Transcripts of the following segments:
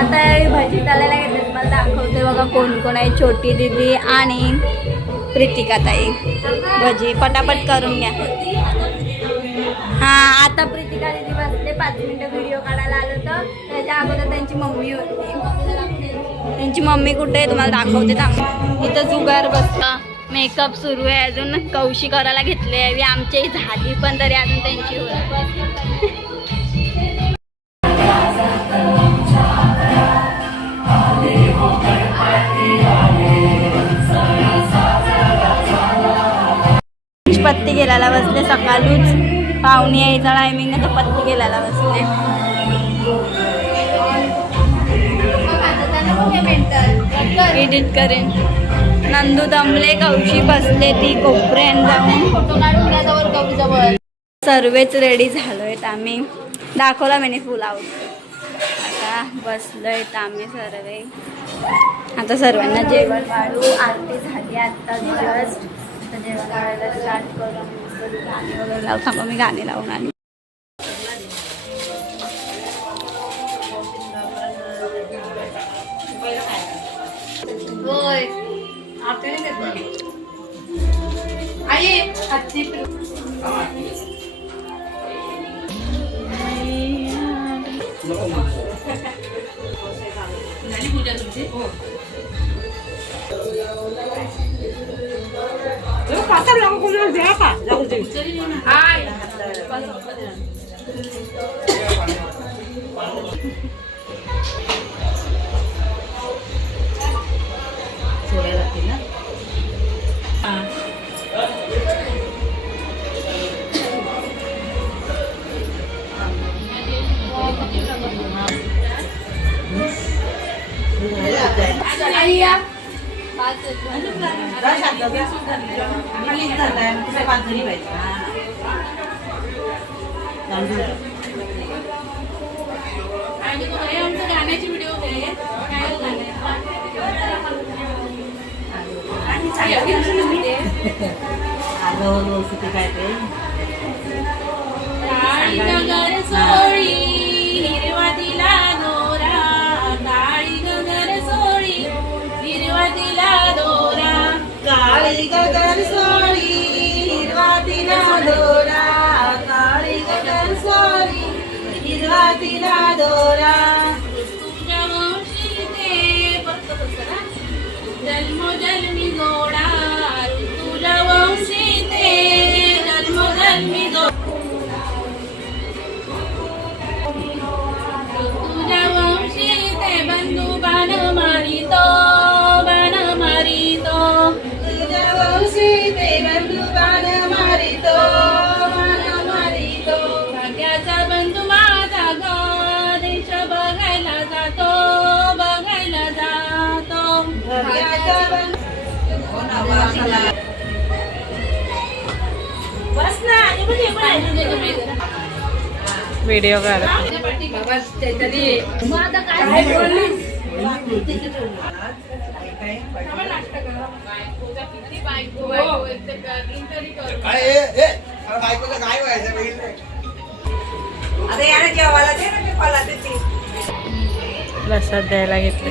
आता भजी तळायला घेतली तुम्हाला दाखवते बघा कोण कोण आहे छोटी दीदी आणि प्रीतिका ताई. भजी पटापट करून घ्या. हा आता प्रितिका दीदी बसले पाच मिनिटं व्हिडिओ काढायला आलो तर त्याच्या अगोदर त्यांची मम्मी होती. त्यांची मम्मी कुठे आहे? तुम्हाला दाखवते थांब. इथं जुगार बसता मेकअप सुरू आहे अजून. कौशी करायला घेतली आहे. आमच्याही झाली पण तरी अजून त्यांची होती पत्ती गेल्याला बसले सकाळूच पाहुणे यायचा टायमिंग तर पत्ती गेल्याला बसले एडिट करेन. नंदू दमले कवशी बसले ती कोपऱ्यान जाऊन. सर्वेच रेडी झालोय आम्ही. दाखवला मी फुल आउट आता बसलोय आम्ही सर्वे. आता सर्वांना जेवण वाढू. आरती झाली आता जस्ट आता जेवण वाढायला स्टार्ट गाणी वगैरे लावू थांबा मी गाणी लावून आली होय आई पूजा तुमची हो हाय आणि तो हे आमचं गाण्याची व्हिडिओ आहे काय गाणं काळी नगर सोळी हिरवा मला देते प्रसाद द्यायला घेतले.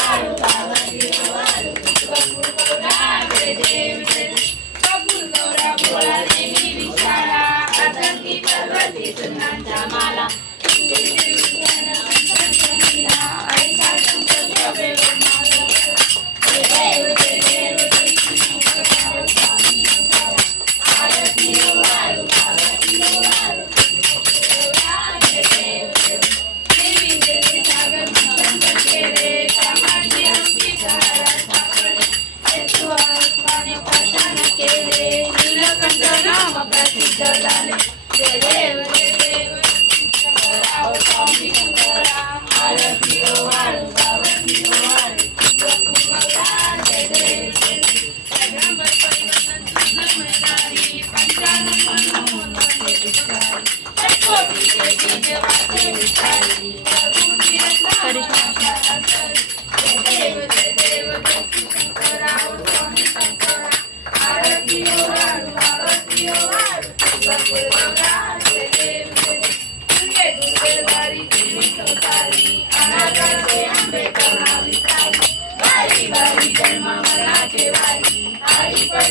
Yeah, Jadeva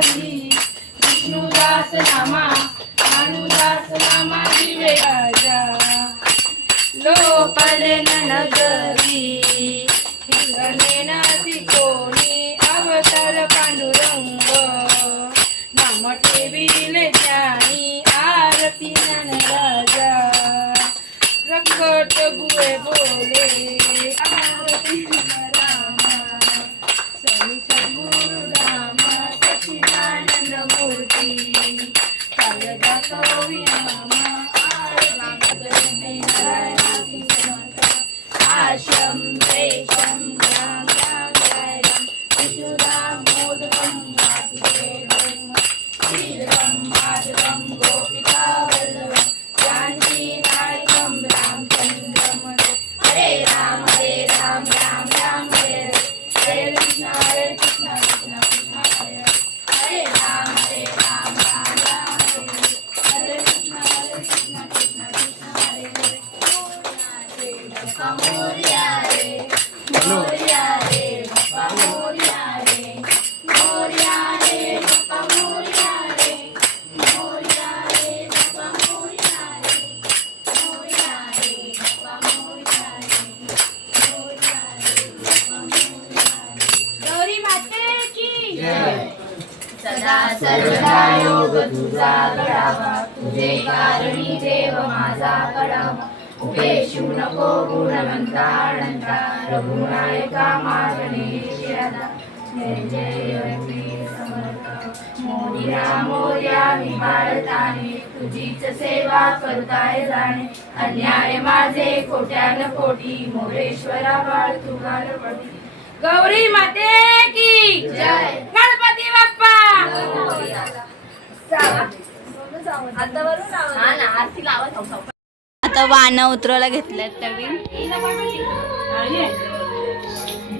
विष्णुदास विष्णुदास नामा. भानुदास नामा दिवे राजा. लोपले ननद मोर्या मोर्या मी बाळताने तुझीच सेवा करताय जाणे. अन्याय माझे खोट्यान खोटी मोरेश्वरा बाळ तू गणपती गौरी माते की जय. गणपती बाप्पा. आता वानं उतरवायला घेतल्यात नवीन.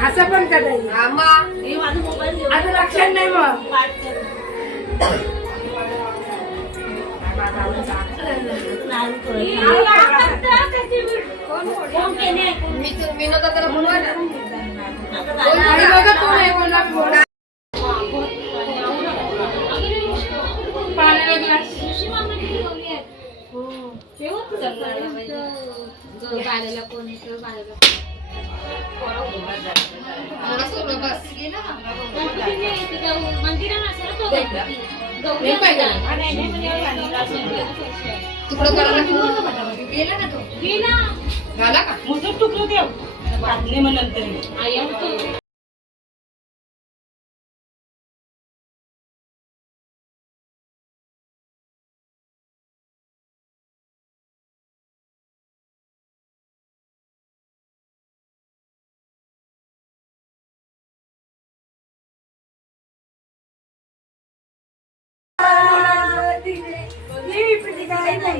असं पण करायचं आता लक्षात नाही मग. आणि बघा कोण आहे कोणला बोला बाळाला तुकडं गेला ना तो. गेला. झाला का? मोठं तुकडं देऊ बांधले मग नंतर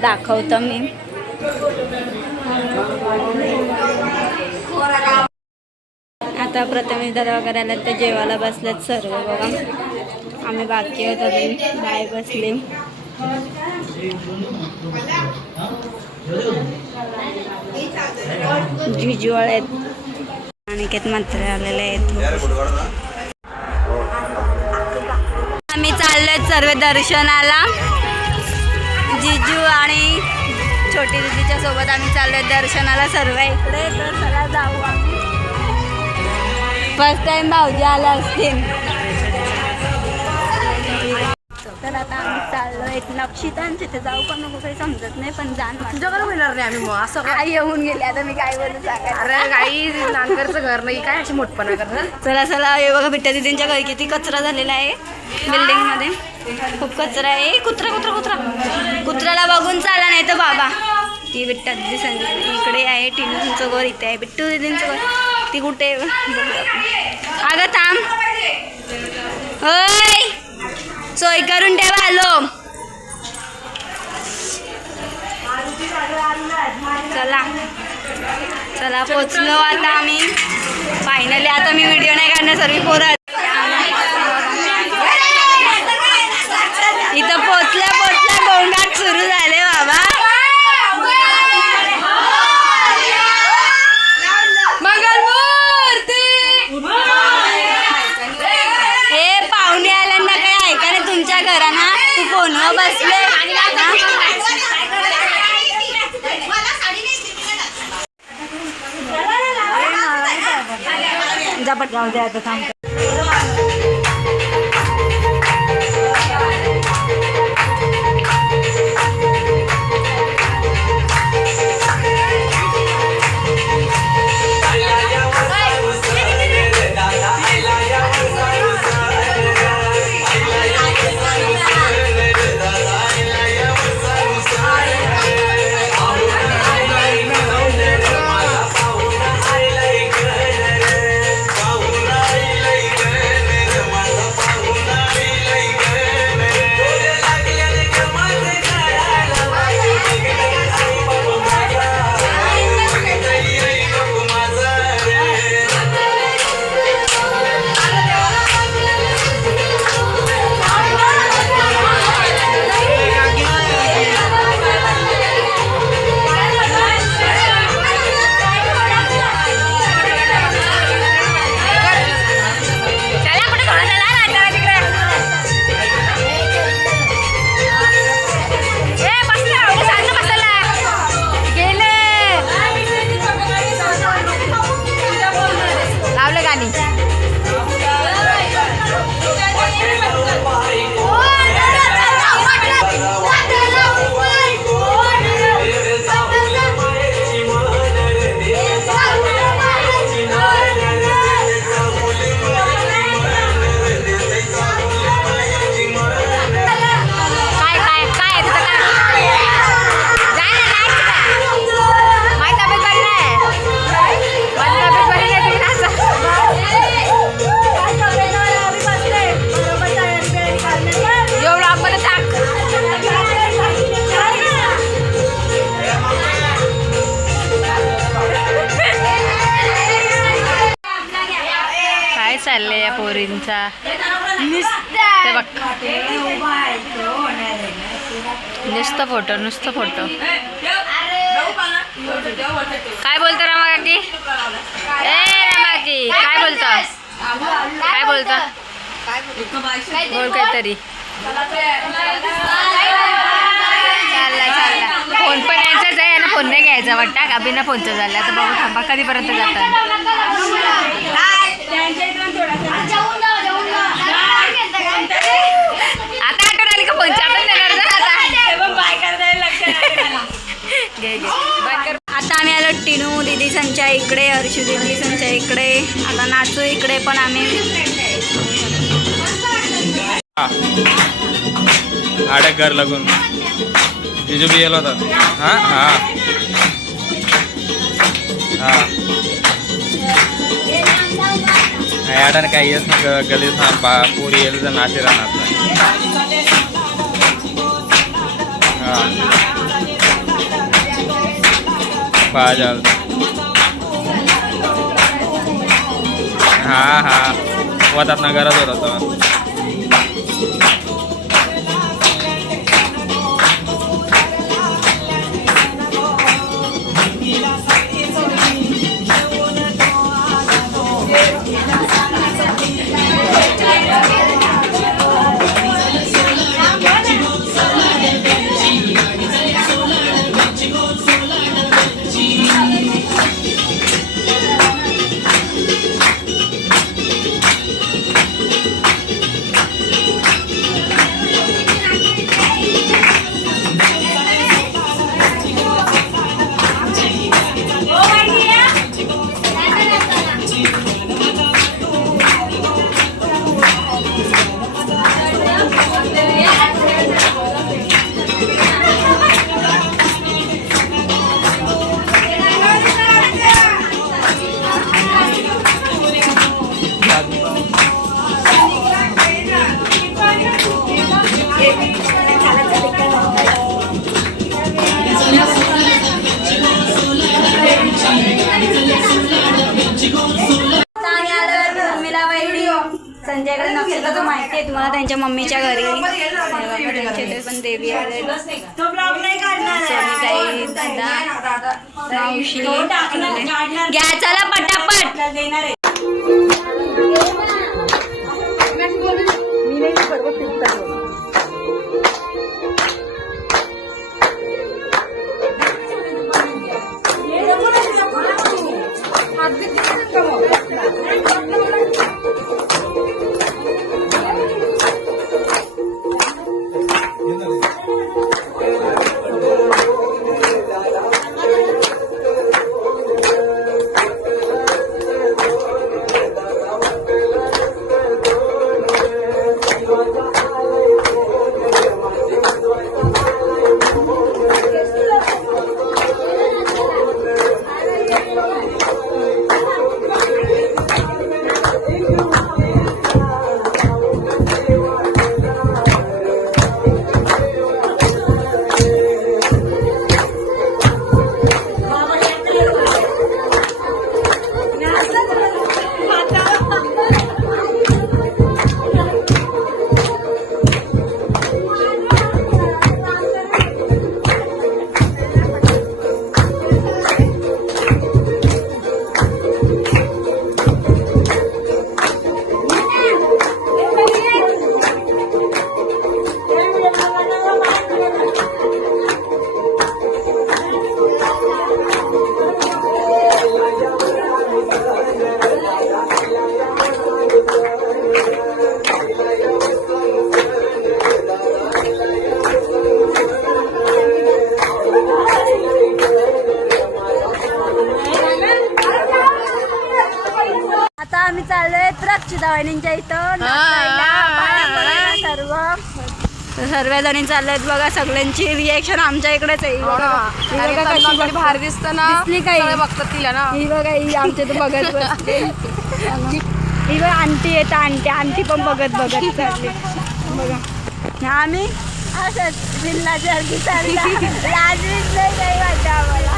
दाखवतो मी. आता प्रथमेश दादा वगैरे आले तर जेवायला बसलेत सर्व बघा. आम्ही बाकी होत अजून. बाय बसले. जिजुवाळ आहेत. अनिकेत मात्र आलेले आहेत. आम्ही चाललोय सर्व दर्शनाला. जिजू आणि छोटी दिदीच्या सोबत आम्ही चाललोय दर्शनाला सर्व इकडे. तर चला जाऊ आम्ही. फर्स्ट टाइम भाऊजी आला असतील. तर आता चाललो एक नक्षितान तिथे जाऊ का नको काही समजत नाही पण जाण तुझ्याकडे मिळणार नाही आम्ही मग असं काय येऊन गेले आता मी काय बोलू सांगा अरे काही नानकरचं घर नाही काय अशी मोठपणा करतात चला चला हे बघा बिट्ट्या दिदींच्या घरी किती कचरा झालेला आहे बिल्डिंगमध्ये खूप कचरा आहे. कुत्रा कुत्रा कुत्रा. कुत्र्याला बघून चाला नाही तर बाबा. ती बिट्ट्या दिदी सांगितली इकडे आहे टिनूंचं घर इथे आहे. बिट्टू दिदींचं घर. ती कुठे. अगं थांब. होय सोय करून ठेवा आलो चला. चला पोचलो आता आम्ही. फायनली आता मी व्हिडिओ नाही काढणार सर्व पोरं इथं पोचल्या पोचल्या गोंगाट सुरू झाले बाबा हे पाहुणे आल्यांना काही ऐका नाही तुमच्या घराना तू फोनवर बसले झपट जाऊ दे आता थांब. काय बोलतो रामा काकी? ए रामा काकी काय बोलतो? काय बोलतो? बोल काहीतरी. चालला चालला फोन पण यायचाच आहे आणि फोन नाही घ्यायचा. वाटतं का बिना फोनचं झालं? तर बघू थांबा कधीपर्यंत जातात. आता आठवण आली का फोनची? आठवण देणार आता. घे घे. टिनू दिदी संच्या इकडे अर्शू दिदी संच्या इकडे. आता नाचू इकडे पण आम्ही. आडे घर लागून. जिजू बी गेलो होता. हा? हा. हा. नाही काही येत ना गलीत ना पा पोरी येईल तर नाचे राहणार हां. हा पाजाल हा हा. वतात ना गरज होता. घ्या चला पटापट. देणार आहे. चाललोय. रक्षिता वहिनींच्या इथं. सर्व. सर्व जणी चाललेत बघा सगळ्यांची रिएक्शन आमच्या इकडेच आहे. बाहेर दिसतं ना. काही. बघतात तिला ना. ही बघा ही आमच्या इथं बघत बसते. ही बघा आंटी येत आंटी. आंटी पण बघत बघत चालली. बघा. आम्ही? असंच. बिल्लासारखी चालली. लाजवीच नाही काही वाटतं आम्हाला.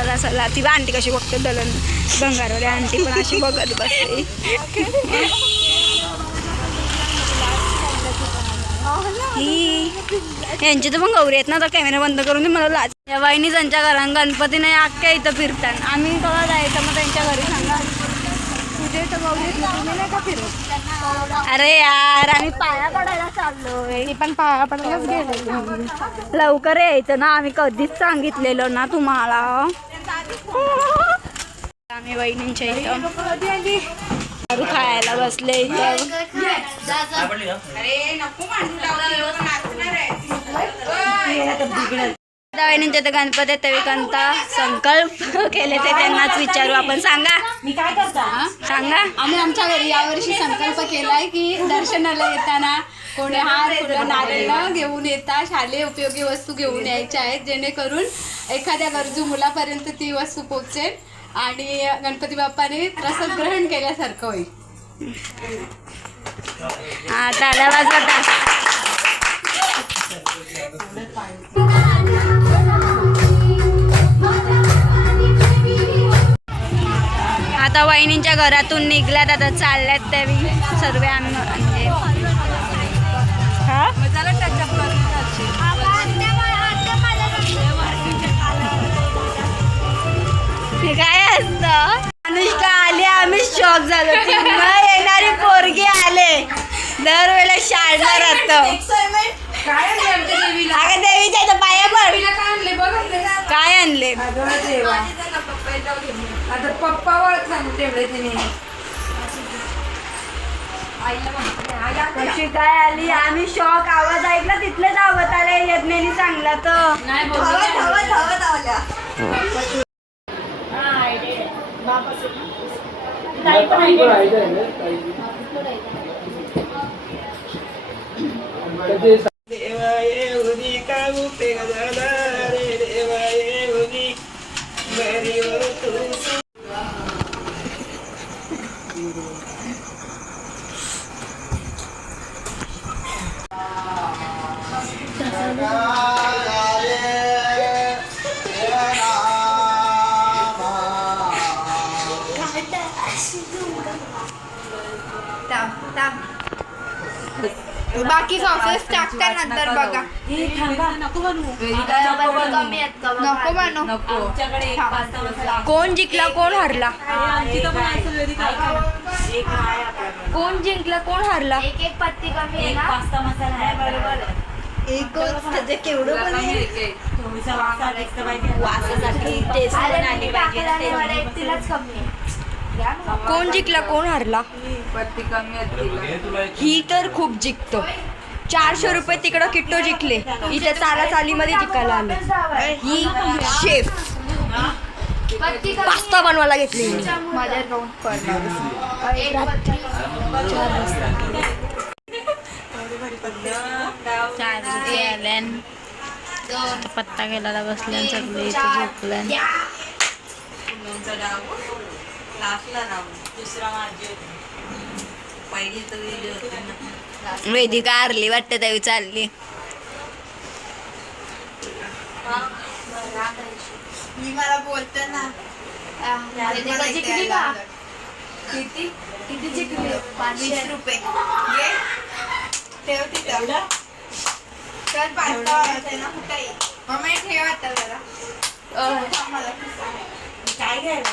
चला चला ती आंटी कशी बघते दलन गंगारवाली आंटी पण अशी बघत बसते यांची तर पण गौरी आहेत ना तर कॅमेरा बंद करून दे मला लाज या वहिनी त्यांच्या घरात गणपती नाही अख्ख्या इथं फिरतात. आम्ही तेव्हा जायचं मग त्यांच्या घरी सांगा. तुझे इथं गौरी आहेत ना, तुम्ही नाही का फिरत? अरे यार आम्ही पाया पडायला चाललोय. पण पाया पडायलाच गेलो लवकर यायचं ना आम्ही कधीच सांगितलेलो ना तुम्हाला. आम्ही वहिनींच्या इथं दारू खायला बसले इथं. वहिनींच्या इथं गणपती तविकांता संकल्प केले ते त्यांनाच विचारू. आपण सांगा. मी काय करता? सांगा. आम्ही आमच्या घरी यावर्षी संकल्प केलाय की दर्शनाला येताना कोणी हार फुलं नारळ घेऊन येता शालेय उपयोगी वस्तू घेऊन यायच्या आहेत जेणेकरून एखाद्या गरजू मुलापर्यंत ती वस्तू पोहोचेल आणि गणपती बाप्पाने प्रसाद ग्रहण केल्यासारखं होईल. हा टाळ्या वाजवता आता वहिनींच्या घरातून निघल्यात आता चालल्यात त्या सर्व आम्ही म्हणजे काय असतं? अनुष्का आली आम्ही शॉक झालो. येणारी पोरगी आले. दरवेळेला शाळा राहत. अगं देवीच्या पाया पड. काय आणले? आता पप्पा ओळख तेवढे तिने. कशी काय आली आम्ही शॉक आवाज ऐकला तिथलेच आवाज आले. यज्ञानी चांगला तर धावत धावत धावत आल्या बाकी सॉसेस टाकता नंतर बघा. हे नको मसाला कोण जिंकला कोण हरला? कोण जिंकला कोण हरला? एक एक पत्ती कमी एक पास्ता मसाला आहे. बरोबर केवढं पण आहे. वासासाठी टेस्ट पण आली पाहिजे. तिलाच कमी आहे. कोण जिंकला? कोण हरला? ही तर खूप जिंकत. चारशे रुपये तिकडं किट्टो जिंकले. इथे चाला चालीमध्ये जिंकायला आले. ही शेफ. पास्ता बनवायला घेतली माझ्या पत्ता गेला बसल्या सगळे इथे झोपल्या लास्टला राहून दुसरा माझी पहिली तर गेली होती. ना वेदिका हरली वाटतं त्यावेळी चालली. मी मला बोलते ना. जिंकली का? किती? किती जिंकली? पाचशे. रुपये. ये. ठेव तिथं चल वाढते ना कुठे मम्मी ठेव आता जरा. काय घ्यायला?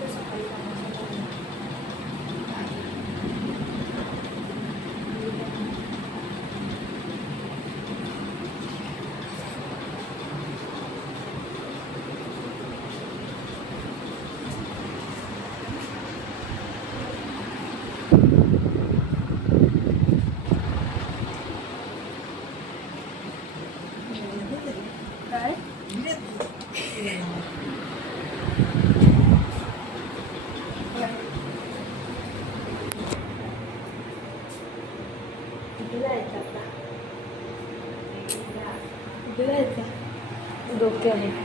आहे